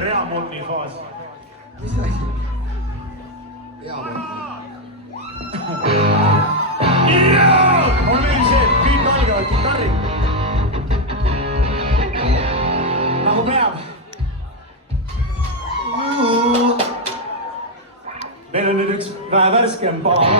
reamolni faas. mis asi? reamolni. On veel see, et Priit algavad kitarri. Nagu peab. Meil on nüüd üks vähe värskem paha.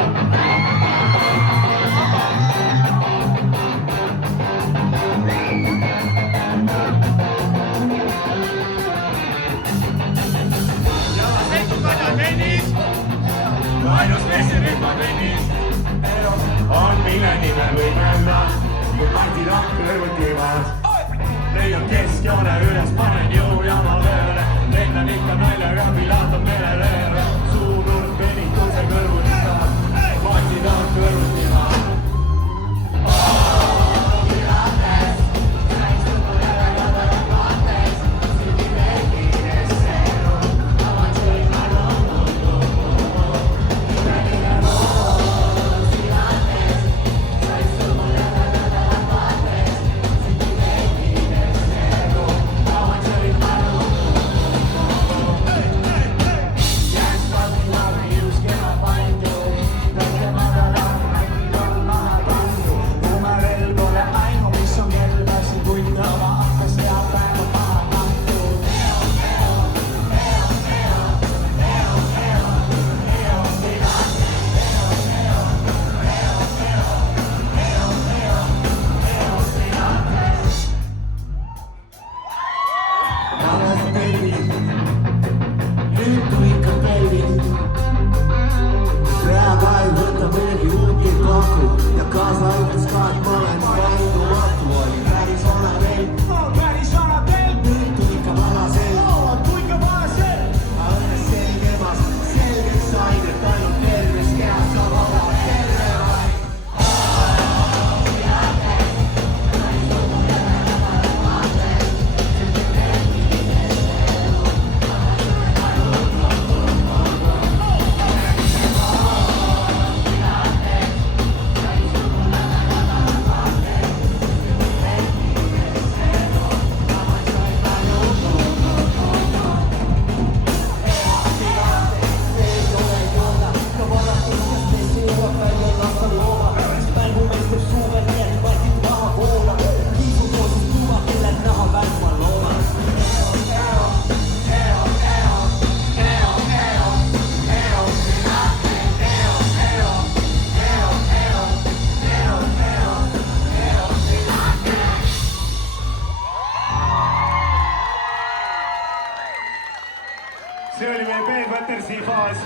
ainus meesterühma tennis On mille nimel võime ma, kui Mati Rahv kõrvutivad. Leian keskjoone üles, panen jõujama lööle. Lennan ikka naljaga, pilatab merele. Suunurk venituse kõrvuni saab, Mati Rahv kõrvutivad. Nüüd tuli ikka pelvid. Praegu ei võta midagi uut ei paku ja kaasa aitas ka, et ma olen vaidumatu. Oli päris vana veel. Nüüd tuli ikka vana sel. Ma õnnes selgemas, selgeks sain, et ainult terves kehas saab olla terve vaid. See oli meie Ben Watersi faas.